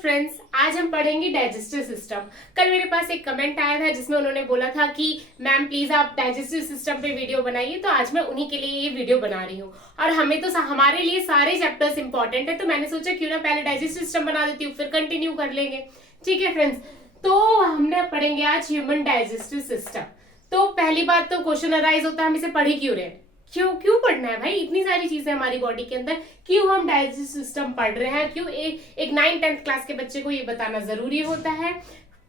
Friends, आज हम पढ़ेंगे डाइजेस्टिव सिस्टम। कल मेरे पास एक कमेंट आया था जिसमें उन्होंने बोला था कि मैम प्लीज आप डाइजेस्टिव सिस्टम पे वीडियो बनाइए, तो आज मैं उन्हीं के लिए ये वीडियो बना रही हूँ। और हमें तो हमारे लिए सारे चैप्टर्स इंपॉर्टेंट है, तो मैंने सोचा क्यों ना पहले डाइजेस्टिव सिस्टम बना देती हूँ, फिर कंटिन्यू कर लेंगे। ठीक है फ्रेंड्स, तो हमने पढ़ेंगे आज ह्यूमन डाइजेस्टिव सिस्टम। तो पहली बात तो क्वेश्चन अराइज होता है, हम इसे पढ़ ही क्यों रहे हैं, क्यों क्यों पढ़ना है भाई, इतनी सारी चीजें हमारी बॉडी के अंदर, क्यों हम डाइजेस्टिव सिस्टम पढ़ रहे हैं, क्यों एक 9th-10th क्लास के बच्चे को ये बताना जरूरी होता है,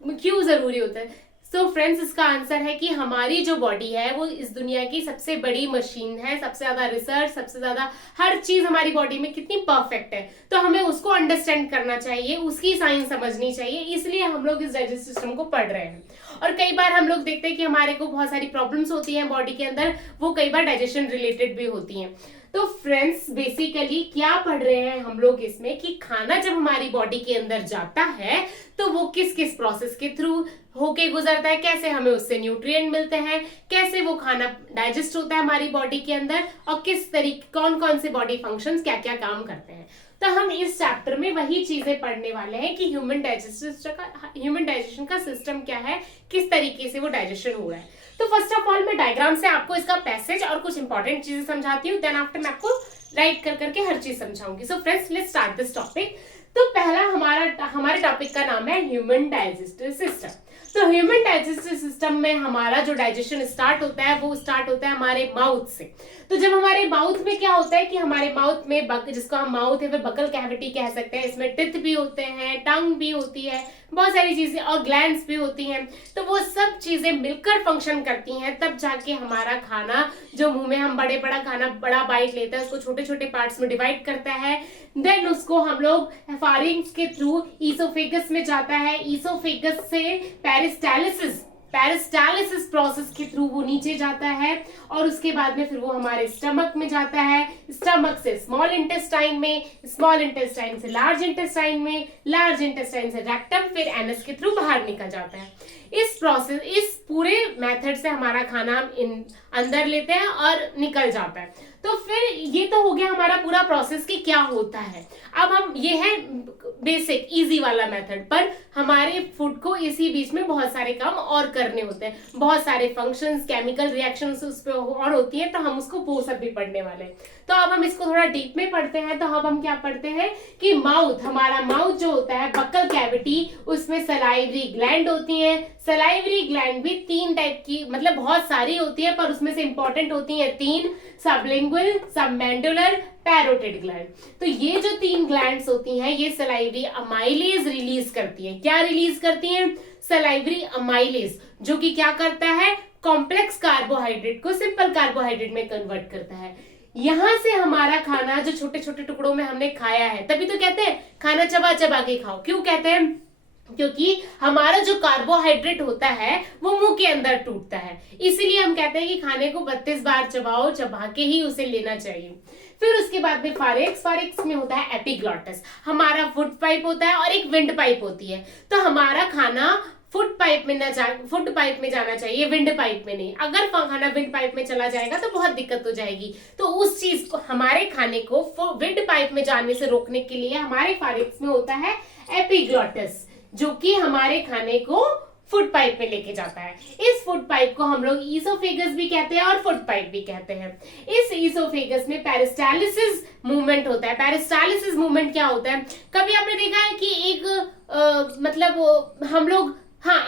क्यों जरूरी होता है। तो फ्रेंड्स, इसका आंसर है कि हमारी जो बॉडी है वो इस दुनिया की सबसे बड़ी मशीन है, सबसे ज्यादा रिसर्च, सबसे ज्यादा हर चीज हमारी बॉडी में कितनी परफेक्ट है, तो हमें उसको अंडरस्टैंड करना चाहिए, उसकी साइंस समझनी चाहिए, इसलिए हम लोग इस डाइजेस्टिव सिस्टम को पढ़ रहे हैं। और कई बार हम लोग देखते हैं कि हमारे को बहुत सारी प्रॉब्लम्स होती हैं बॉडी के अंदर, वो कई बार डाइजेशन रिलेटेड भी होती हैं। तो फ्रेंड्स, बेसिकली क्या पढ़ रहे हैं हम लोग इसमें कि खाना जब हमारी बॉडी के अंदर जाता है तो वो किस किस प्रोसेस के थ्रू होके गुजरता है, कैसे हमें उससे न्यूट्रिएंट मिलते हैं, कैसे वो खाना डाइजेस्ट होता है हमारी बॉडी के अंदर, और किस तरीके कौन कौन से बॉडी फंक्शंस क्या क्या काम करते हैं। तो हम इस चैप्टर में वही चीजें पढ़ने वाले हैं कि ह्यूमन डाइजेशन का सिस्टम क्या है, किस तरीके से वो डाइजेशन हो रहा है। तो फर्स्ट ऑफ ऑल मैं डायग्राम से आपको इसका पैसेज और कुछ इंपॉर्टेंट चीजें समझाती हूँ, देन आफ्टर मैं आपको राइट कर करके हर चीज समझाऊंगी। So friends, let's start this topic. तो पहला हमारे टॉपिक का नाम है ह्यूमन डाइजेस्टिव सिस्टम। तो ह्यूमन डाइजेस्टिव सिस्टम में हमारा जो डाइजेशन स्टार्ट होता है वो स्टार्ट होता है हमारे माउथ से। तो जब हमारे माउथ में क्या होता है कि हमारे माउथ में जिसको हम माउथ है वो बकल कैविटी कह सकते हैं, इसमें टिथ भी होते हैं, टंग भी होती है, बहुत सारी चीजें और ग्लैंड्स भी होती हैं। तो वो सब चीजें मिलकर फंक्शन करती हैं, तब जाके हमारा खाना जो मुंह में हम बड़ा बाइट लेते हैं उसको छोटे छोटे पार्ट्स में डिवाइड करता है, देन उसको हम लोग फारिंक्स के थ्रू ईसोफेगस में जाता है, ईसोफेगस से पेरिस्टालिसिस प्रोसेस के थ्रू वो नीचे जाता है, और उसके बाद में फिर वो हमारे स्टमक में जाता है, स्टमक से स्मॉल इंटेस्टाइन में, स्मॉल इंटेस्टाइन से लार्ज इंटेस्टाइन में, लार्ज इंटेस्टाइन से रेक्टम, फिर एनस के थ्रू बाहर निकल जाता है। इस पूरे मेथड से हमारा खाना अंदर लेते हैं और निकल जाता है। तो फिर ये तो हो गया हमारा पूरा प्रोसेस कि क्या होता है। अब हम ये है बेसिक इजी वाला मेथड, पर हमारे फूड को इसी बीच में बहुत सारे काम और करने होते हैं, बहुत सारे फंक्शंस, केमिकल रिएक्शंस उस पे और होती हैं, तो हम उसको वो सब भी पढ़ने वाले हैं। तो अब हम इसको थोड़ा डीप में पढ़ते हैं। तो अब हम क्या पढ़ते हैं कि हमारा माउथ जो होता है, बकल कैविटी, उसमें सलाइवरी ग्लैंड होती है। सलाइवरी ग्लैंड भी 3 टाइप की, मतलब बहुत सारी होती है, पर उसमें से इंपॉर्टेंट होती है 3, सबलिंगुअल, सबमेंडुलर, पैरोटिड ग्लैंड। तो ये जो 3 ग्लैंड्स होती हैं ये सलाइवरी अमाइलेज रिलीज करती है। क्या रिलीज करती हैं? सलाइवरी अमाइलेज, जो कि क्या करता है, कॉम्प्लेक्स कार्बोहाइड्रेट को सिंपल कार्बोहाइड्रेट में कन्वर्ट करता है। यहां से हमारा खाना जो छोटे छोटे टुकड़ों में हमने खाया है, तभी तो कहते हैं खाना चबा चबा के खाओ। क्यों कहते हैं? क्योंकि हमारा जो कार्बोहाइड्रेट होता है वो मुंह के अंदर टूटता है, इसीलिए हम कहते हैं कि खाने को 32 बार चबाओ, चबा के ही उसे लेना चाहिए। फिर उसके बाद में फारिक्स में होता है एपिग्लॉटिस, हमारा फूड पाइप होता है, और एक विंड पाइप होती है। तो हमारा खाना फूड पाइप में जाना चाहिए, विंड पाइप में नहीं। अगर खाना विंड पाइप में चला जाएगा तो बहुत दिक्कत हो जाएगी। तो उस चीज को, हमारे खाने को विंड पाइप में जाने से रोकने के लिए हमारे फारिक्स में होता है एपिग्लॉटिस, जो कि हमारे खाने को फूड पाइप में लेके जाता है। इस फूड पाइप को हम लोग ईसोफेगस भी कहते हैं और फूड पाइप भी कहते हैं। इस ईसोफेगस में पेरिस्टालिसिस मूवमेंट होता है। पेरिस्टालिसिस मूवमेंट क्या होता है? कभी आपने देखा है कि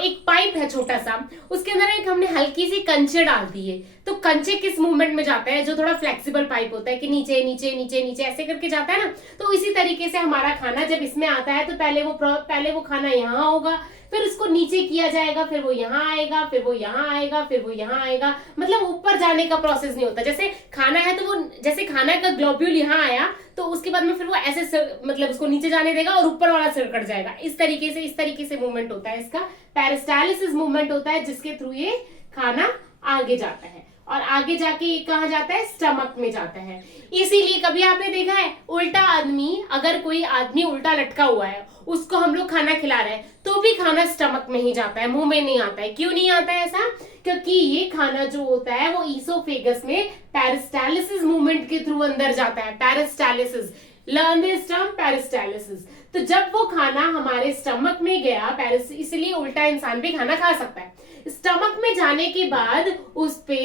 एक पाइप है छोटा सा, उसके अंदर एक हमने हल्की सी कंचे डाल दी है, तो कंचे किस मूवमेंट में जाता है? जो थोड़ा फ्लेक्सिबल पाइप होता है कि नीचे नीचे नीचे नीचे ऐसे करके जाता है ना। तो इसी तरीके से हमारा खाना जब इसमें आता है तो पहले वो खाना यहाँ होगा, फिर उसको नीचे किया जाएगा, फिर वो यहाँ आएगा, फिर वो यहाँ आएगा, फिर वो यहाँ आएगा। मतलब ऊपर जाने का प्रोसेस नहीं होता। जैसे खाना है तो वो, जैसे खाना का ग्लोब्यूल यहाँ आया तो उसके बाद में फिर वो ऐसे मतलब उसको नीचे जाने देगा और ऊपर वाला सिर कट जाएगा। इस तरीके से मूवमेंट होता है, इसका पेरिस्टालिसिस मूवमेंट होता है, जिसके थ्रू ये खाना आगे जाता है, और आगे जाके ये कहाँ जाता है? स्टमक में जाता है। इसीलिए कभी आपने देखा है उल्टा आदमी, अगर कोई आदमी उल्टा लटका हुआ है, उसको हम लोग खाना खिला रहे हैं, तो भी खाना स्टमक में ही जाता है, मुंह में नहीं आता है। क्यों नहीं आता है ऐसा? क्योंकि ये खाना जो होता है वो ईसोफेगस में पेरिस्टालिसिस मूवमेंट के थ्रू अंदर जाता है। Peristalsis learn this term peristalsis. तो जब वो खाना हमारे स्टमक में गया, इसलिए उल्टा इंसान भी खाना खा सकता है। स्टमक में जाने के बाद उस पे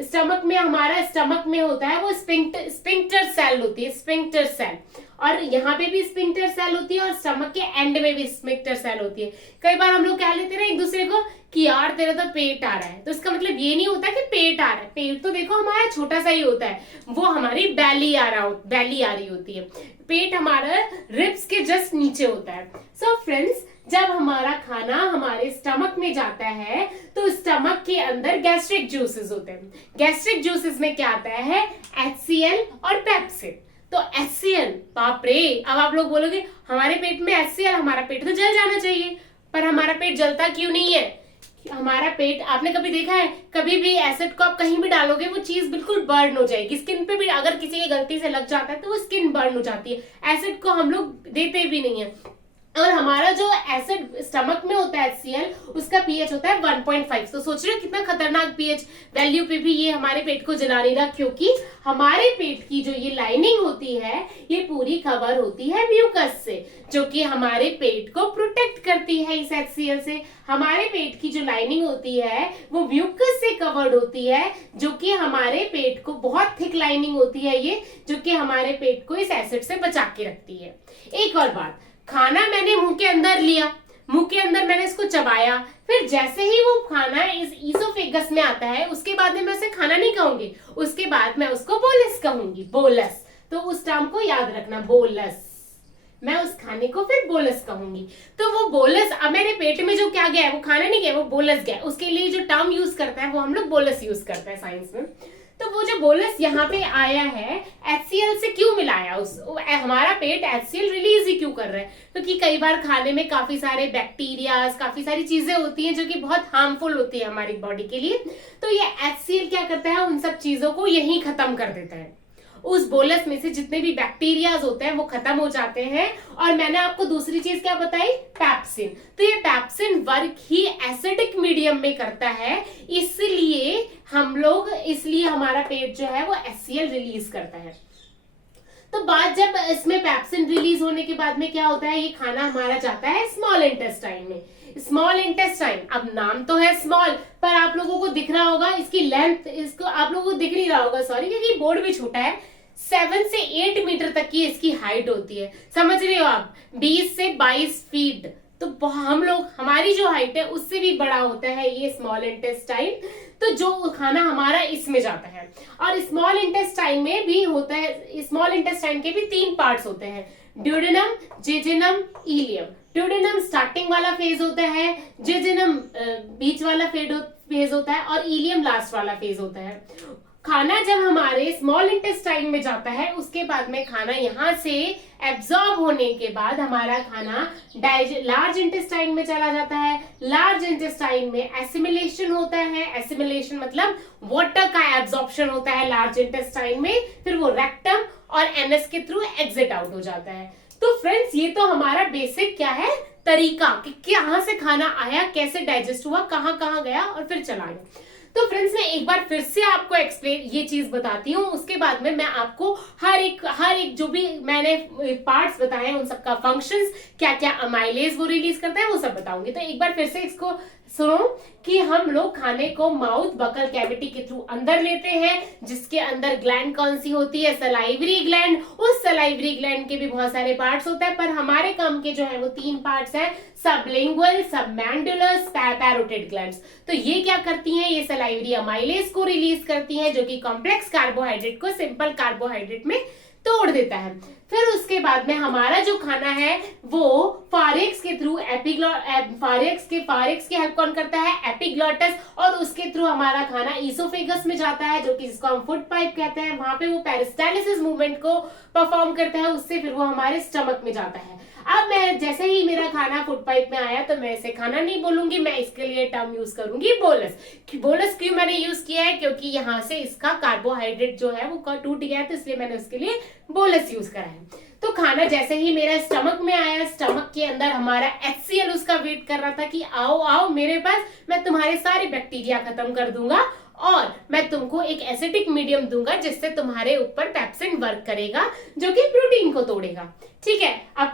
स्टमक में हमारा स्टमक में होता है वो स्पिंक्टर सेल होती है, स्पिंक्टर सेल, और यहाँ पे भी स्पिंक्टर सेल होती है और स्टमक के एंड में भी स्पिंक्टर सेल होती है। कई बार हम लोग कह लेते हैं ना एक दूसरे को कि यार तेरा तो पेट आ रहा है, तो इसका मतलब ये नहीं होता कि पेट आ रहा है। पेट तो देखो हमारा छोटा सा ही होता है, वो हमारी बैली आ रही होती है। पेट हमारा रिब्स के जस्ट नीचे होता है। सो फ्रेंड्स, जब हमारा खाना हमारे स्टमक में जाता है तो स्टमक के अंदर गैस्ट्रिक जूसेस होते हैं। गैस्ट्रिक जूसेस में क्या आता है? HCl और पेप्सिन। तो HCl, बाप रे, अब आप लोग बोलोगे हमारे पेट में HCl, हमारा पेट तो जल जाना चाहिए, पर हमारा पेट जलता क्यों नहीं है? हमारा पेट, आपने कभी देखा है, कभी भी एसिड को आप कहीं भी डालोगे वो चीज बिल्कुल बर्न हो जाएगी। स्किन पे भी अगर किसी की गलती से लग जाता है तो वो स्किन बर्न हो जाती है। एसिड को हम लोग देते भी नहीं है। और हमारा जो एसिड स्टमक में होता है HCl, उसका pH होता है 1.5। तो सोच रहे हो कितना खतरनाक pH वैल्यू पे भी ये हमारे पेट को जला नहीं रहा, क्योंकि हमारे पेट की जो ये लाइनिंग होती है ये पूरी कवर होती है म्यूकस से, जो कि हमारे पेट को प्रोटेक्ट करती है इस HCl से। हमारे पेट की जो लाइनिंग होती है वो म्यूकस से कवर्ड होती है, जो कि हमारे पेट को, बहुत थिक लाइनिंग होती है ये, जो कि हमारे पेट को इस एसिड से बचा के रखती है। एक और बात, खाना मैंने मुंह के अंदर लिया, मुंह के अंदर मैंने इसको चबाया, फिर जैसे ही वो खाना इस ईसोफेगस में आता है उसके बाद में मैं उसे खाना नहीं कहूंगी, उसके बाद मैं उसको बोलस कहूंगी, बोलस। तो उस टर्म को याद रखना, बोलस। मैं उस खाने को फिर बोलस कहूंगी। तो वो बोलस, अब मेरे पेट में जो क्या गया है वो खाना नहीं गया, वो बोलस गया। उसके लिए जो टर्म यूज करता है वो हम लोग बोलस यूज करते हैं साइंस में। तो वो जो बोलस यहाँ पे आया है HCl से क्यों मिलाया, हमारा पेट HCl रिलीज ही क्यों कर रहा है? क्योंकि कई बार खाने में काफी सारे बैक्टीरियाज, काफी सारी चीजें होती हैं जो कि बहुत हार्मफुल होती है हमारी बॉडी के लिए। तो ये HCl क्या करता है, उन सब चीजों को यही खत्म कर देता है। उस बोलस में से जितने भी बैक्टीरियाज होते हैं वो खत्म हो जाते हैं। और मैंने आपको दूसरी चीज क्या बताई, पेप्सिन। तो ये पेप्सिन वर्क ही एसिडिक मीडियम में करता है, इसलिए हमारा पेट जो है वो HCl रिलीज करता है। तो बात जब इसमें पेप्सिन रिलीज होने के बाद में क्या होता है, ये खाना हमारा जाता है स्मॉल इंटेस्टाइन में। स्मॉल इंटेस्टाइन, अब नाम तो है स्मॉल, पर आप लोगों को दिख रहा होगा इसकी लेंथ, इसको आप लोगों को दिख नहीं रहा होगा, सॉरी, क्योंकि बोर्ड भी छोटा है। 7 से 8 मीटर तक की इसकी हाइट होती है, समझ रहे हो आप, 20 से 22 फीट। तो हम लोग, हमारी जो हाइट है उससे भी बड़ा होता है ये स्मॉल इंटेस्टाइन। तो जो खाना हमारा इसमें जाता है, और स्मॉल इंटेस्टाइन में भी होता है, स्मॉल इंटेस्टाइन के भी 3 पार्ट्स होते हैं, duodenum, jejunum, ileum. Duodenum starting वाला फेज होता है, जेजुनम बीच वाला फेज होता है, और इलियम लास्ट वाला फेज होता है। खाना जब हमारे स्मॉल इंटेस्टाइन में जाता है उसके बाद में खाना यहाँ से एब्जॉर्ब होने के बाद हमारा खाना लार्ज इंटेस्टाइन में चला जाता है। लार्ज इंटेस्टाइन में एसिमिलेशन होता है, एसिमिलेशन मतलब वाटर का एब्जॉर्प्शन होता है लार्ज इंटेस्टाइन में, फिर वो रेक्टम और एनएस के थ्रू एग्जिट आउट हो जाता है। तो फ्रेंड्स, ये तो हमारा बेसिक क्या है, तरीका कि कहाँ से खाना आया, कैसे डाइजेस्ट हुआ, कहाँ कहाँ गया और फिर चला गया। तो फ्रेंड्स, मैं एक बार फिर से आपको एक्सप्लेन ये चीज बताती हूँ, उसके बाद में मैं आपको हर एक जो भी मैंने पार्ट्स बताए हैं उन सबका फंक्शंस, क्या क्या अमाइलेज वो रिलीज करता है वो सब बताऊंगी। तो एक बार फिर से इसको सुनो कि हम लोग खाने को माउथ बकल कैविटी के थ्रू अंदर लेते हैं, जिसके अंदर ग्लैंड कौन सी होती है, सलाइवरी ग्लैंड। उस सलाइवरी ग्लैंड के भी बहुत सारे पार्ट्स होते हैं, पर हमारे काम के जो है वो 3 पार्ट्स हैं, सबलिंगुअल, सबमैंडुलर, पैरोटिड ग्लैंड्स। तो ये क्या करती हैं, ये सलाइवरी अमाइलेज को रिलीज करती हैं, जो कि कॉम्प्लेक्स कार्बोहाइड्रेट को सिंपल कार्बोहाइड्रेट में तोड़ देता है। फिर उसके बाद में हमारा जो खाना है वो फारेक्स के थ्रू फारेक्स की हेल्प कौन करता है, एपिग्लॉटस, और उसके थ्रू हमारा खाना ईसोफेगस में जाता है, जो कि जिसको हम फूड पाइप कहते हैं। वहां पे वो पेरिस्टालिसिस मूवमेंट को परफॉर्म करता है, उससे फिर वो हमारे स्टमक में जाता है। अब मैं जैसे ही मेरा खाना फूड पाइप में आया तो मैं इसे खाना नहीं बोलूंगी, मैं इसके लिए टर्म यूज करूंगी बोलस। बोलस क्यों मैंने यूज किया है, क्योंकि यहाँ से इसका कार्बोहाइड्रेट जो है वो टूट गया है, तो इसलिए मैंने उसके लिए बोलस यूज करा है। तो खाना जैसे ही मेरा स्टमक में आया, स्टमक के अंदर हमारा HCl उसका वेट कर रहा था कि आओ आओ मेरे पास, मैं तुम्हारे सारे बैक्टीरिया खत्म कर दूंगा और मैं तुमको एक एसिडिक मीडियम दूंगा जिससे तुम्हारे ऊपर पेप्सिन वर्क करेगा, जो कि प्रोटीन को तोड़ेगा। ठीक है, अब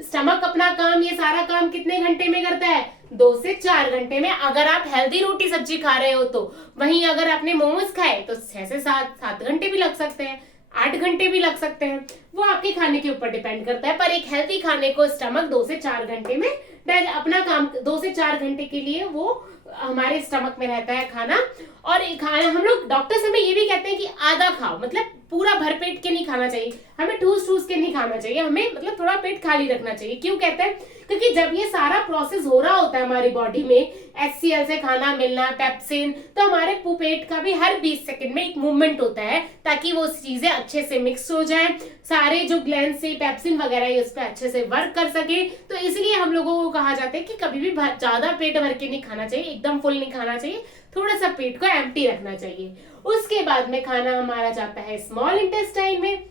स्टमक अपना काम, ये सारा काम कितने घंटे में करता है? 2 से 4 घंटे में, अगर आप हेल्दी रोटी सब्जी खा रहे हो तो। वहीं अगर आपने मोमोज खाए तो 6 से 7 घंटे भी लग सकते हैं, 8 घंटे भी लग सकते हैं, वो आपके खाने के ऊपर डिपेंड करता है। पर एक हेल्दी खाने को स्टमक 2 से 4 घंटे में अपना काम, 2 से 4 घंटे के लिए वो हमारे स्टमक में रहता है खाना। और खाना हम लोग डॉक्टर्स हमें ये भी कहते हैं कि आधा खाओ, मतलब पूरा भरपेट के नहीं खाना चाहिए, हमें ठूस ठूस के नहीं खाना चाहिए, हमें मतलब थोड़ा पेट खाली रखना चाहिए। क्यों कहते हैं? क्योंकि जब ये सारा प्रोसेस हो रहा होता है हमारी बॉडी में, HCl से खाना मिलना, पेप्सिन, तो हमारे पेट का भी हर 20 सेकंड में एक मूवमेंट होता है ताकि वो चीजें अच्छे से मिक्स हो जाए, सारे जो ग्लैंड से पेप्सिन वगैरह उस पर अच्छे से वर्क कर सके। तो इसलिए हम लोगों को कहा जाता है कि कभी भी ज्यादा पेट भर के नहीं खाना चाहिए, एकदम फुल नहीं खाना चाहिए, थोड़ा सा पेट को एम्प्टी रखना चाहिए। उसके बाद में खाना हमारा जाता है स्मॉल इंटेस्टाइन में।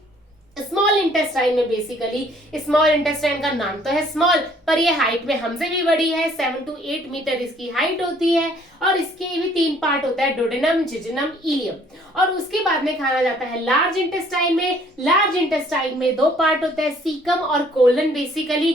स्मॉल इंटेस्टाइन में बेसिकली, स्मॉल इंटेस्टाइन का नाम तो है स्मॉल, पर ये हाइट में हमसे भी बड़ी है, 7 to 8 मीटर इसकी हाइट होती है। और इसके भी 3 पार्ट होता है, डोडेनम, जिजनम, इलियम। और उसके बाद में खाना जाता है लार्ज इंटेस्टाइन में। लार्ज इंटेस्टाइन में 2 पार्ट होते हैं, सीकम और कोलन। बेसिकली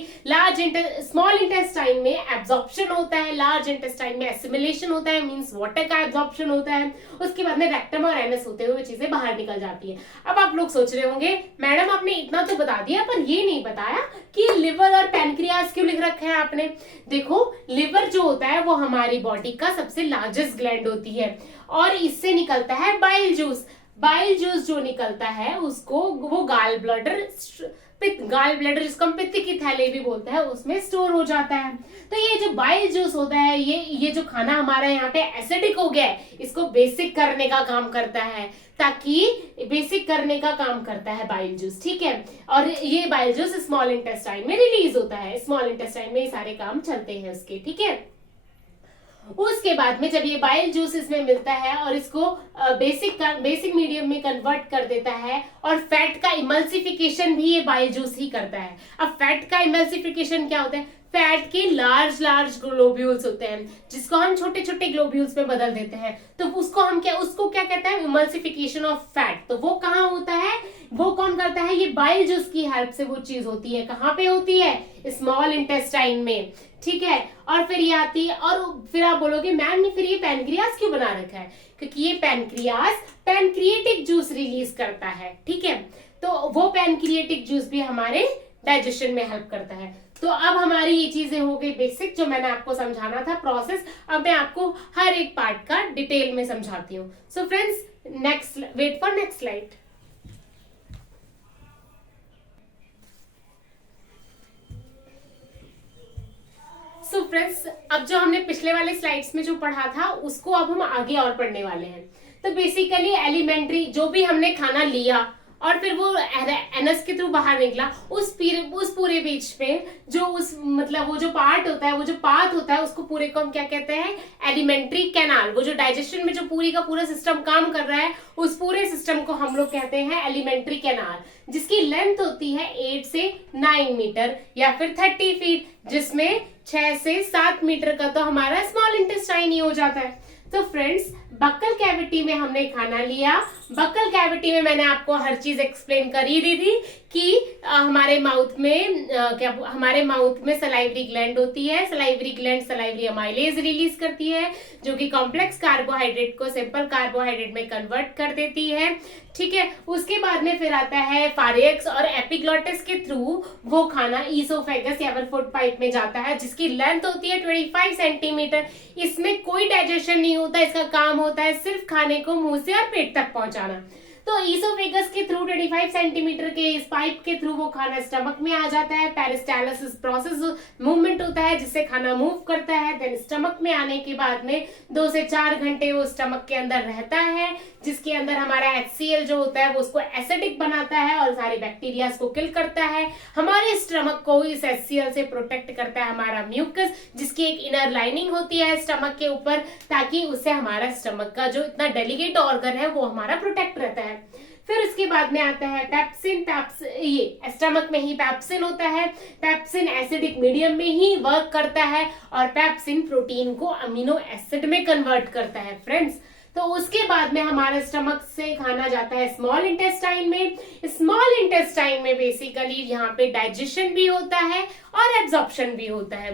स्मॉल इंटेस्टाइन में एब्जॉर्प्शन होता है, लार्ज इंटेस्टाइन में एसिमिलेशन होता है, मींस वाटर का एब्जॉर्प्शन होता है। उसके बाद में रेक्टम और एनस होते हुए चीजें बाहर निकल जाती है। अब आप लोग सोच रहे होंगे मैडम आपने इतना तो बता दिया, पर ये नहीं बताया कि लिवर और पैनक्रियास क्यों लिख रखे हैं आपने। देखो, लिवर जो होता है वो हमारी बॉडी का सबसे लार्जेस्ट ग्लैंड होती है और इससे निकलता है बाइल जूस। बाइल जूस जो निकलता है उसको वो गाल ब्लैडर जिसको हम पित्त की थैली भी बोलते हैं, उसमें स्टोर हो जाता है। तो ये जो बाइल जूस होता है, ये जो खाना हमारा यहाँ पे एसिडिक हो गया है, इसको बेसिक करने का काम करता है, ताकि बेसिक करने का काम करता है बाइल जूस। ठीक है, और ये बाइल जूस स्मॉल इंटेस्टाइन में रिलीज होता है, स्मॉल इंटेस्टाइन में ये सारे काम चलते हैं उसके। ठीक है, उसके बाद में जब ये बाइल जूस इसमें मिलता है और इसको बेसिक मीडियम में कन्वर्ट कर देता है, और फैट का इमल्सिफिकेशन भी ये बाइल जूस ही करता है। अब फैट का इमल्सिफिकेशन क्या होता है? फैट के लार्ज ग्लोब्यूल्स होते हैं जिसको हम छोटे छोटे ग्लोब्यूल्स में बदल देते हैं, तो उसको क्या कहते हैं? Emulsification of fat. तो वो कहाँ होता है? वो कौन करता है? ये बाइल जूस की हेल्प से वो चीज होती है। कहाँ पे होती है? स्मॉल इंटेस्टाइन में। ठीक है, और फिर ये आती है, और फिर आप बोलोगे मैम ने फिर ये पैनक्रियास क्यों बना रखा है? क्योंकि ये पैनक्रियास पैनक्रिएटिक जूस रिलीज करता है। ठीक है, तो वो पैनक्रिएटिक जूस भी हमारे डाइजेशन में हेल्प करता है। तो अब हमारी ये चीजें हो गई बेसिक, जो मैंने आपको समझाना था प्रोसेस। अब मैं आपको हर एक पार्ट का डिटेल में समझाती हूँ। So friends, wait for next slide. So friends, अब जो हमने पिछले वाले स्लाइड्स में जो पढ़ा था उसको अब हम आगे और पढ़ने वाले हैं। तो बेसिकली एलिमेंट्री जो भी हमने खाना लिया और फिर वो एनस के थ्रू बाहर निकला, उस पूरे बीच में जो वो जो पार्ट होता है, वो जो पाथ होता है, उसको पूरे को हम क्या कहते हैं? Alimentary canal. वो जो डाइजेशन में जो पूरी का पूरा सिस्टम काम कर रहा है, उस पूरे सिस्टम को हम लोग कहते हैं एलिमेंट्री कैनाल, जिसकी लेंथ होती है 8 से 9 मीटर या फिर 30 फीट, जिसमें 6 से 7 मीटर का तो हमारा स्मॉल इंटेस्टाइन ही हो जाता है। तो फ्रेंड्स, बक्कल कैविटी में हमने खाना लिया। बक्कल कैविटी में मैंने आपको हर चीज एक्सप्लेन कर ही दी थी कि हमारे माउथ में सलाइवरी ग्लैंड होती है। Salivary gland salivary amylase release करती है, जो कि कॉम्प्लेक्स कार्बोहाइड्रेट को सिंपल कार्बोहाइड्रेट में कन्वर्ट कर देती है। ठीक है, उसके बाद में फिर आता है फारिक्स और एपिग्लॉटिस के थ्रू वो खाना ईसोफेगस या फिर फूड पाइप में जाता है, जिसकी लेंथ होती है 25 सेंटीमीटर। इसमें कोई डाइजेशन नहीं होता, इसका काम होता है सिर्फ खाने को मुंह से और पेट तक पहुंचाना। तो ईसोफेगस के थ्रू 25 सेंटीमीटर के इस पाइप के थ्रू वो खाना स्टमक में आ जाता है। पेरिस्टालसिस प्रोसेस मूवमेंट होता है जिससे खाना मूव करता है। देन स्टमक में आने के बाद में 2 से 4 घंटे वो स्टमक के अंदर रहता है, जिसके अंदर हमारा HCl जो होता है वो उसको एसिडिक बनाता है और सारे बैक्टीरिया को किल करता है। हमारे स्टमक को इस HCl से प्रोटेक्ट करता है हमारा म्यूकस, जिसकी एक इनर लाइनिंग होती है स्टमक के ऊपर, ताकि उससे हमारा स्टमक का जो इतना डेलिकेट ऑर्गन है वो हमारा प्रोटेक्ट रहता है। फिर उसके बाद में आता है पेप्सिन। ये स्टमक में ही पेप्सिन होता है। पेप्सिन एसिडिक मीडियम में ही वर्क करता है और पेप्सिन प्रोटीन को अमीनो एसिड में कन्वर्ट करता है फ्रेंड्स। तो उसके बाद में हमारे स्टमक से खाना जाता है स्मॉल इंटेस्टाइन में। स्मॉल इंटेस्टाइन में बेसिकली यहाँ पे डाइजेशन भी होता है और एब्जॉर्प्शन भी होता है।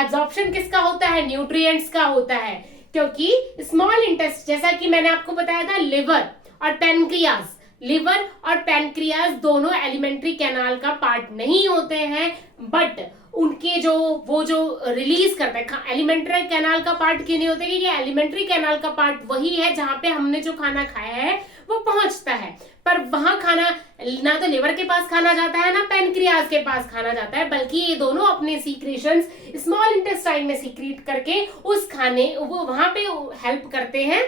एब्जॉर्प्शन किसका होता है? न्यूट्रिएंट्स का होता है, क्योंकि स्मॉल इंटेस्ट, जैसा कि मैंने आपको बताया था, लिवर और पैनक्रियाज, लिवर और पैनक्रियाज दोनों एलिमेंट्री कैनाल का पार्ट नहीं होते हैं, बट उनके जो रिलीज करता है, एलिमेंट्री कैनाल का पार्ट क्यों नहीं होते? क्योंकि एलिमेंट्री कैनाल का पार्ट वही है जहां पे हमने जो खाना खाया है वो पहुंचता है, पर वहां खाना ना तो लिवर के पास खाना जाता है ना पैनक्रियाज के पास खाना जाता है, बल्कि ये दोनों अपने सीक्रेशंस स्मॉल इंटेस्टाइन में सीक्रेट करके उस खाने वो वहां पे हेल्प करते हैं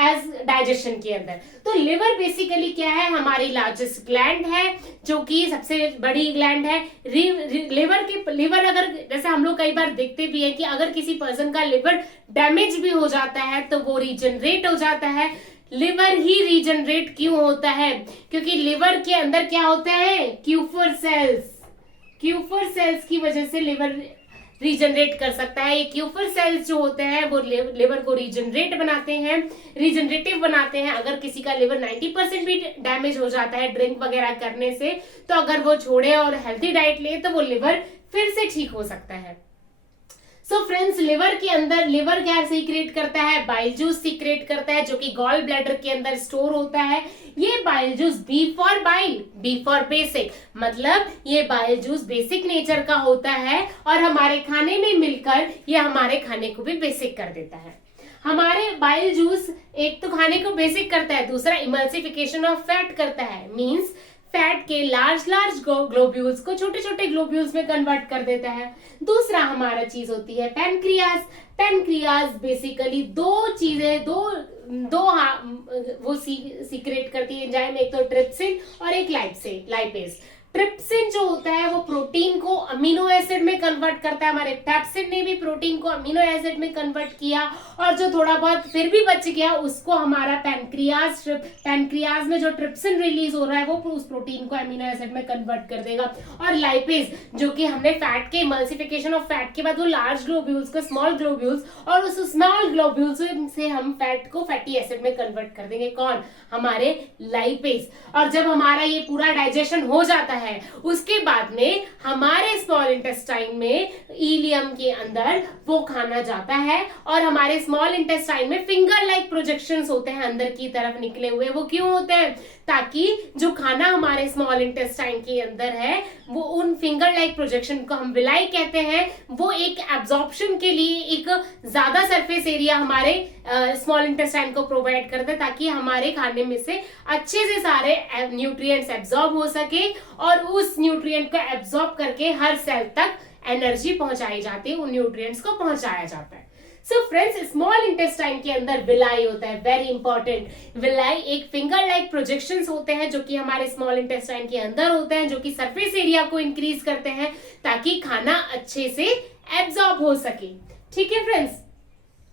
एज डाइजेशन के अंदर। तो लिवर बेसिकली क्या है? हमारी लार्जेस्ट ग्लैंड है, जो कि सबसे बड़ी ग्लैंड है। लिवर अगर, जैसे हम लोग कई बार देखते भी है कि अगर किसी पर्सन का लिवर डैमेज भी हो जाता है तो वो रीजनरेट हो जाता है। लिवर ही रीजनरेट क्यों होता है? क्योंकि लिवर के अंदर क्या होता है? क्यूफर सेल्स की वजह से लिवर रीजनरेट कर सकता है। ये क्यूफर सेल्स जो होते हैं वो लिवर को रीजनरेटिव बनाते हैं। अगर किसी का लिवर 90% भी डैमेज हो जाता है ड्रिंक वगैरह करने से, तो अगर वो छोड़े और हेल्थी डाइट ले तो वो लिवर फिर से ठीक हो सकता है। सो फ्रेंड्स, लिवर के अंदर लिवर क्या सीक्रेट करता है? बाइल जूस सीक्रेट करता है, जो कि गॉल ब्लैडर के अंदर स्टोर होता है। ये bile juice, B for bile, B for basic, मतलब ये बाइल जूस बेसिक नेचर का होता है और हमारे खाने में मिलकर ये हमारे खाने को भी बेसिक कर देता है। हमारे बाइल जूस एक तो खाने को बेसिक करता है, दूसरा इमल्सिफिकेशन ऑफ फैट करता है, मींस फैट के लार्ज ग्लोब्यूल्स को छोटे छोटे ग्लोब्यूल्स में कन्वर्ट कर देता है। दूसरा हमारा चीज होती है पैनक्रियाज बेसिकली दो चीजें वो सीक्रेट करती है एंजाइम, एक तो ट्रिप्सिन और एक लाइपेज। ट्रिप्सिन जो होता है वो प्रोटीन को अमीनो एसिड में कन्वर्ट करता है। हमारे पेप्सिन ने भी प्रोटीन को अमीनो एसिड में कन्वर्ट किया, और जो थोड़ा बहुत फिर भी बच गया उसको हमारा पैनक्रियाज में जो ट्रिप्सिन रिलीज हो रहा है वो उस प्रोटीन को अमीनो एसिड में कन्वर्ट कर देगा। और लाइपेज, जो कि हमने फैट के इमल्सिफिकेशन ऑफ फैट के बाद वो लार्ज ग्लोब्यूल्स को स्मॉल ग्लोब्यूल्स, और उस स्मॉल ग्लोब्यूल्स से हम फैट को फैटी एसिड में कन्वर्ट कर देंगे। कौन? हमारे लाइपेज। और जब हमारा ये पूरा डाइजेशन हो जाता है उसके बाद में हमारे स्मॉल इंटेस्टाइन में इलियम के अंदर वो खाना जाता है, और हमारे स्मॉल इंटेस्टाइन में फिंगर लाइक प्रोजेक्शंस होते हैं अंदर की तरफ निकले हुए। वो क्यों होते हैं? ताकि जो खाना हमारे स्मॉल इंटेस्टाइन के अंदर है वो उन फिंगर लाइक प्रोजेक्शन को हम विलाई कहते हैं, वो एक एब्जॉर्प्शन के लिए एक ज्यादा सरफेस एरिया हमारे स्मॉल इंटेस्टाइन को प्रोवाइड करता है, ताकि हमारे खाने में से अच्छे से सारे न्यूट्रिएंट्स एब्जॉर्ब हो सके और उस न्यूट्रिएंट को एब्जॉर्ब करके हर सेल तक एनर्जी पहुंचाई जाती है, उन न्यूट्रिएंट्स को पहुंचाया जाता है। सो फ्रेंड्स, स्मॉल इंटेस्टाइन के अंदर विलाई होता है, वेरी इंपॉर्टेंट। विलाई एक फिंगर लाइक प्रोजेक्शंस होते हैं जो कि हमारे स्मॉल इंटेस्टाइन के अंदर होते हैं, जो कि सरफेस एरिया को इंक्रीज करते हैं ताकि खाना अच्छे से एब्जॉर्ब हो सके। ठीक है फ्रेंड्स,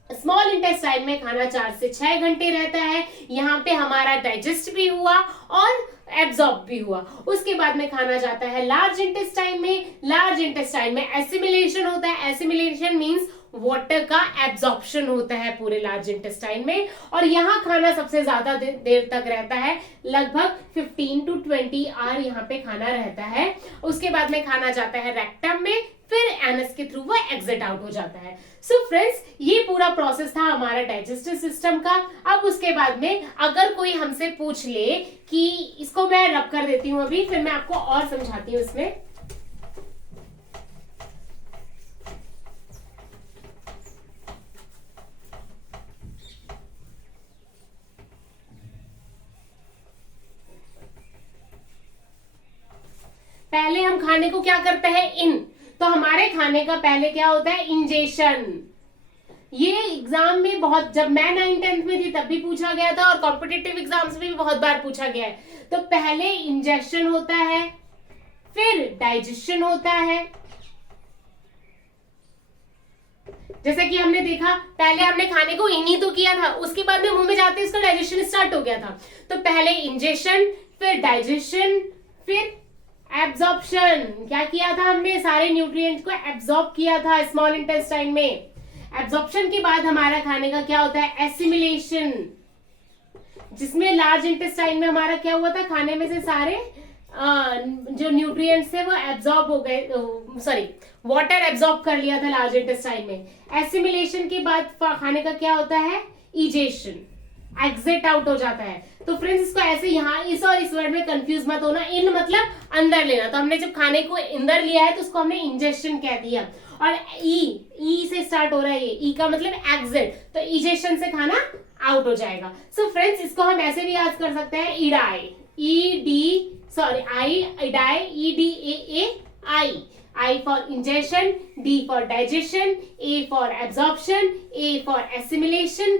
स्मॉल इंटेस्टाइन में खाना 4 से 6 घंटे रहता है। यहाँ पे हमारा डाइजेस्ट भी हुआ और एब्जॉर्ब भी हुआ। उसके बाद में खाना जाता है लार्ज इंटेस्टाइन में। लार्ज इंटेस्टाइन में एसिमिलेशन होता है। एसिमिलेशन मींस वाटर का एब्जॉर्प्शन होता है पूरे लार्ज इंटेस्टाइन में, और यहाँ खाना सबसे ज्यादा देर तक रहता है, लगभग 15 to 20 आवर यहाँ पे खाना रहता है। उसके बाद में खाना जाता है रेक्टम में, फिर एनस के थ्रू वो एग्जिट आउट हो जाता है। सो फ्रेंड्स, ये पूरा प्रोसेस था हमारा डाइजेस्टिव सिस्टम का। अब उसके बाद में अगर कोई हमसे पूछ ले कि इसको मैं रब कर देती हूँ अभी, फिर मैं आपको और समझाती हूँ इसमें। पहले हम खाने को क्या करते हैं? इन, तो हमारे खाने का पहले क्या होता है? इंजेशन। ये एग्जाम में बहुत, जब मैं 9th-10th में थी तब भी पूछा गया था, और कॉम्पिटिटिव एग्जाम्स में भी बहुत बार पूछा गया है। तो पहले इंजेक्शन होता है, फिर डाइजेशन होता है। जैसे कि हमने देखा, पहले हमने खाने को इन ही तो किया था, उसके बाद में मुंह में जाते उसका डाइजेशन स्टार्ट हो गया था। तो पहले इंजेक्शन, फिर डाइजेशन, फिर एब्जॉर्प्शन। क्या किया था हमने? सारे न्यूट्रिएंट्स को एब्जॉर्ब किया था स्मॉल इंटेस्टाइन में। एब्जॉर्प्शन के बाद हमारा खाने का क्या होता है? एसिमिलेशन। जिसमें लार्ज इंटेस्टाइन में हमारा क्या हुआ था, खाने में से सारे जो न्यूट्रिएंट्स थे वो एब्जॉर्ब हो गए, सॉरी वाटर एब्जॉर्ब कर लिया था लार्ज इंटेस्टाइन में। एसिमिलेशन के बाद खाने का क्या होता है, इजेशन, एग्जिट आउट हो जाता है। तो फ्रेंड्स इसको ऐसे यहाँ इस और इस वर्ड में कंफ्यूज मत होना। इन मतलब अंदर लेना, तो हमने जब खाने को अंदर लिया है तो उसको हमने इंजेशन कह दिया। और ई से स्टार्ट हो रहा है, ये ई का मतलब एग्जिट, तो इजेशन से खाना आउट हो जाएगा। सो फ्रेंड्स इसको हम ऐसे भी याद कर सकते हैं, ईडाई, ईडाई, EDAAI, I for ingestion, D for digestion, A for absorption, A for assimilation,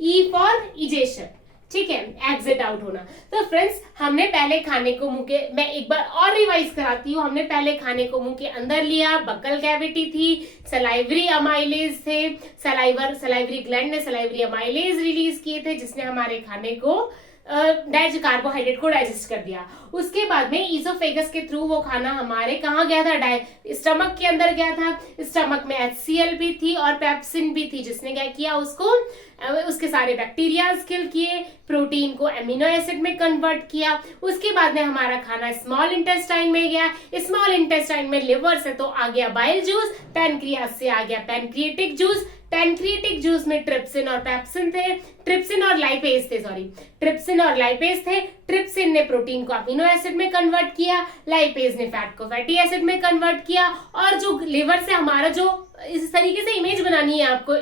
E for egestion, ठीक है, एग्जिट आउट होना। तो फ्रेंड्स हमने पहले खाने को मुंह के, मैं एक बार और रिवाइज कराती हूँ, हमने पहले खाने को मुंह के अंदर लिया, बक्कल कैविटी थी, सलाइवरी अमाइलेज थे, सलाइवरी ग्लैंड ने सलाइवरी अमाइलेज रिलीज किए थे जिसने हमारे खाने को कार्बोहाइड्रेट को डाइजेस्ट कर दिया। उसके बाद में ईसोफेगस के थ्रू वो खाना हमारे कहाँ गया था, स्टमक के अंदर गया था। स्टमक में HCl भी थी और पेप्सिन भी थी, जिसने क्या किया, उसको उसके सारे बैक्टीरियाज किल किए, प्रोटीन को एमिनो एसिड में कन्वर्ट किया। उसके बाद में हमारा खाना स्मॉल इंटेस्टाइन में गया, स्मॉल इंटेस्टाइन में लिवर से तो आ गया बाइल जूस, पैनक्रियास से आ गया पैनक्रिएटिक जूस, पैनक्रिएटिक जूस में ट्रिप्सिन और पेप्सिन थे, ट्रिप्सिन और लाइपेज थे। ट्रिप्सिन ने प्रोटीन को अमीनो एसिड में कन्वर्ट किया, लाइपेज ने फैट को फैटी एसिड में कन्वर्ट किया। और जो लिवर से हमारा जो, इस तरीके से इमेज बनानी है आपको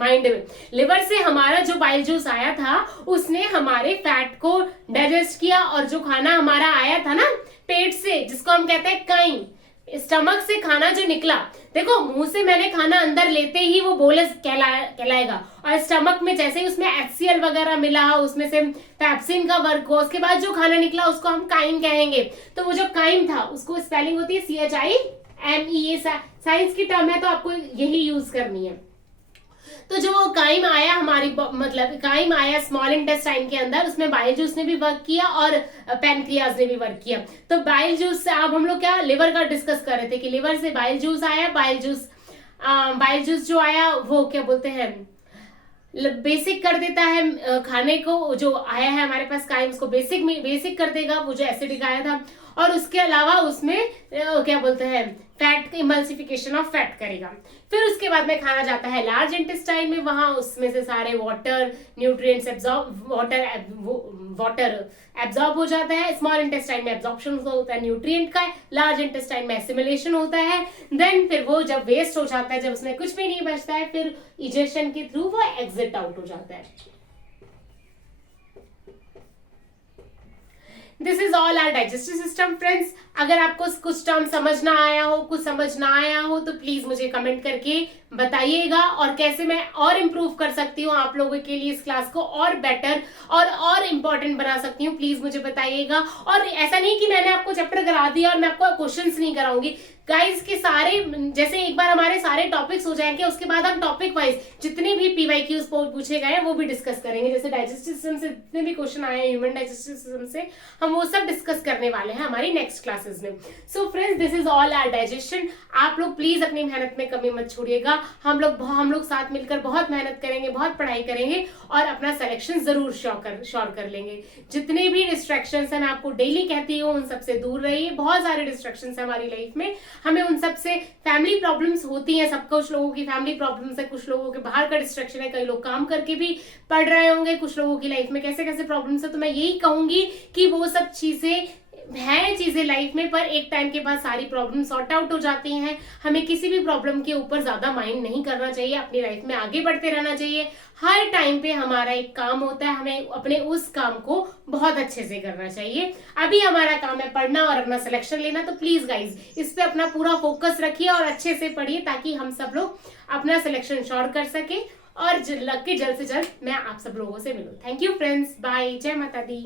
माइंड में, लिवर से हमारा जो बाइल जूस आया था उसने हमारे फैट को डाइजेस्ट किया, और जो खाना हमारा आया था ना पेट से, जिसको हम कहते हैं काइम, स्टमक से खाना जो निकला, देखो मुंह से मैंने खाना अंदर लेते ही वो बोलस कहलाएगा, और स्टमक में जैसे ही उसमें HCl वगैरह मिला, उसमें से पेप्सिन का वर्क हो, उसके बाद जो खाना निकला उसको हम काइम कहेंगे। तो वो जो काइम था उसको स्पेलिंग होती है CHIME, साइंस की टर्म है तो आपको यही यूज करनी है। तो जो वो काइम आया हमारी, मतलब काइम आया स्मॉल इंटेस्टाइन के अंदर, उसमें बाइल जूस ने भी वर्क किया और पैनक्रियाज ने भी वर्क किया। तो बाइल जूस से अब हम लोग क्या लिवर का डिस्कस कर रहे थे कि लिवर से बाइल जूस आया, बाइल जूस जो आया वो क्या बोलते हैं, बेसिक कर देता है खाने को, जो आया है हमारे पास काइम उसको बेसिक कर देगा, वो जो एसिडिक आया था। और उसके अलावा उसमें क्या बोलते हैं, फैट इमल्सिफिकेशन ऑफ फैट करेगा। फिर उसके बाद में खाना जाता है लार्ज इंटेस्टाइन में, वहां उसमें से सारे वाटर न्यूट्रिएंट्स वाटर एब्जॉर्ब हो जाता है। स्मॉल इंटेस्टाइन में एब्जॉर्प्शन होता है न्यूट्रिएंट का, लार्ज इंटेस्टाइन में एसिमिलेशन होता है। देन फिर वो जब वेस्ट हो जाता है, जब उसमें कुछ भी नहीं बचता है, फिर इजेशन के थ्रू वो एग्जिट आउट हो जाता है। This is all our digestive system friends. अगर आपको कुछ टर्म समझ ना आया हो, कुछ समझ ना आया हो, तो प्लीज मुझे कमेंट करके बताइएगा, और कैसे मैं और इम्प्रूव कर सकती हूँ आप लोगों के लिए, इस क्लास को और बेटर और इम्पोर्टेंट बना सकती हूँ, प्लीज मुझे बताइएगा। और ऐसा नहीं कि मैंने आपको चैप्टर करा दिया और मैं आपको क्वेश्चंस नहीं कराऊंगी गाइस के सारे, जैसे एक बार हमारे सारे टॉपिक्स हो जाएंगे, उसके बाद हम टॉपिक वाइज जितने भी PYQs पूछे गए वो भी डिस्कस करेंगे। जैसे डाइजेस्टिव सिस्टम से जितने भी क्वेश्चन आए हैं ह्यूमन डाइजेस्टिव सिस्टम से, हम वो सब डिस्कस करने वाले हैं हमारी नेक्स्ट क्लासेस में। So friends this is all our digestion. आप लोग प्लीज अपनी मेहनत में कमी मत छोड़िएगा। हम लोग साथ मिलकर बहुत मेहनत करेंगे, बहुत पढ़ाई करेंगे और अपना सिलेक्शन जरूर श्योर कर लेंगे। जितने भी डिस्ट्रैक्शंस हैं मैं आपको डेली कहती हूँ, उन सबसे दूर रहिए। बहुत सारे डिस्ट्रैक्शंस हैं हमारी लाइफ में, हमें उन सब से, फैमिली प्रॉब्लम्स होती हैं, सब कुछ लोगों की फैमिली प्रॉब्लम्स है, कुछ लोगों के बाहर का डिस्ट्रैक्शन है, कई लोग काम करके भी पढ़ रहे होंगे, कुछ लोगों की लाइफ में कैसे कैसे प्रॉब्लम्स है। तो मैं यही कहूंगी कि वो सब चीजें लाइफ में, पर एक टाइम के बाद सारी प्रॉब्लम सॉर्ट आउट हो जाती हैं। हमें किसी भी प्रॉब्लम के ऊपर ज्यादा माइंड नहीं करना चाहिए, अपनी लाइफ में आगे बढ़ते रहना चाहिए। हर टाइम पे हमारा एक काम होता है, हमें अपने उस काम को बहुत अच्छे से करना चाहिए। अभी हमारा काम है पढ़ना और अपना सिलेक्शन लेना, तो प्लीज गाइज इस पे अपना पूरा फोकस रखिए और अच्छे से पढ़िए, ताकि हम सब लोग अपना सिलेक्शन श्योर कर सके और जल्द से जल्द मैं आप सब लोगों से मिलूं। थैंक यू फ्रेंड्स, बाय, जय माता दी।